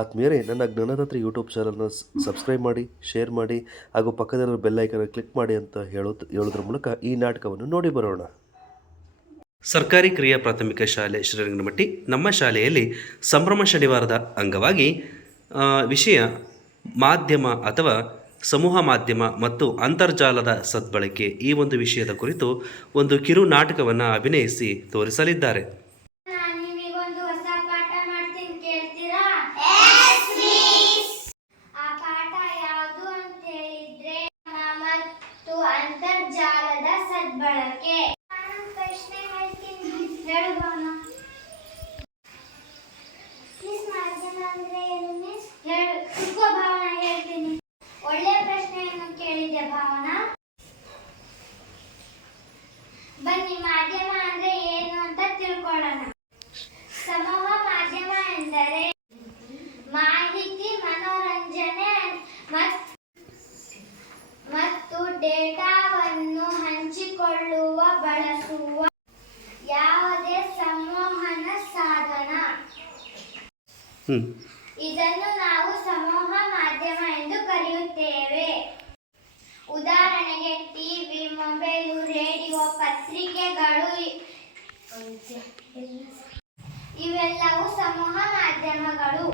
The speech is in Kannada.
ಆದ್ಮೇಲೆ ನನ್ನ ಜ್ಞಾನದಾತ್ರಿ ಯೂಟ್ಯೂಬ್ ಚಾನಲ್ನ ಸಬ್ಸ್ಕ್ರೈಬ್ ಮಾಡಿ, ಶೇರ್ ಮಾಡಿ ಹಾಗೂ ಪಕ್ಕದಲ್ಲಿರೋ ಬೆಲ್ ಐಕನ್ ಕ್ಲಿಕ್ ಮಾಡಿ ಅಂತ ಹೇಳೋದ್ರ ಮೂಲಕ ಈ ನಾಟಕವನ್ನು ನೋಡಿ ಬರೋಣ. ಸರ್ಕಾರಿ ಕ್ರಿಯಾ ಪ್ರಾಥಮಿಕ ಶಾಲೆ ಶ್ರೀರಂಗನಮಟ್ಟಿ. ನಮ್ಮ ಶಾಲೆಯಲ್ಲಿ ಸಂಭ್ರಮ ಶನಿವಾರದ ಅಂಗವಾಗಿ ವಿಷಯ ಮಾಧ್ಯಮ ಅಥವಾ ಸಮೂಹ ಮಾಧ್ಯಮ ಮತ್ತು ಅಂತರ್ಜಾಲದ ಸದ್ಬಳಕೆ ಈ ಒಂದು ವಿಷಯದ ಕುರಿತು ಒಂದು ಕಿರು ನಾಟಕವನ್ನು ಅಭಿನಯಿಸಿ ತೋರಿಸಲಿದ್ದಾರೆ. ಅಂತರ್ಜಾಲದ ಸದ್ಬಳಕೆ. ಪ್ರಶ್ನೆ ಹೇಳ್ತೀನಿ, ಹೇಳು ಭಾವನಾ. ಮಾಧ್ಯಮ ಅಂದ್ರೆ ಏನು ಮಿಸ್? ಹೇಳು. ಭಾವನಾ, ಹೇಳ್ತೀನಿ. ಒಳ್ಳೆ ಪ್ರಶ್ನೆಯನ್ನು ಕೇಳಿದೆ ಭಾವನಾ. ಬನ್ನಿ ಮಾಧ್ಯಮ ಅಂದ್ರೆ ಏನು ಅಂತ ತಿಳ್ಕೊಳ್ಳೋಣ. ಸಮೂಹ ಮಾಧ್ಯಮ ಎಂದರೆ ಮಾಹಿತಿ, ಮನೋರಂಜನೆ ಮತ್ತು ಡೇಟಾವನ್ನು ಹಂಚಿಕೊಳ್ಳುವ ಬಳಸುವ ಯಾವುದೇ ಸಂವಹನ ಸಾಧನ. ಇದನ್ನು ನಾವು ಸಮೂಹ ಮಾಧ್ಯಮ ಎಂದು ಕರೆಯುತ್ತೇವೆ. ಉದಾಹರಣೆಗೆ ಟಿವಿ, ಮೊಬೈಲು, ರೇಡಿಯೋ, ಪತ್ರಿಕೆಗಳು ಇವೆಲ್ಲವೂ ಸಮೂಹ ಮಾಧ್ಯಮಗಳು.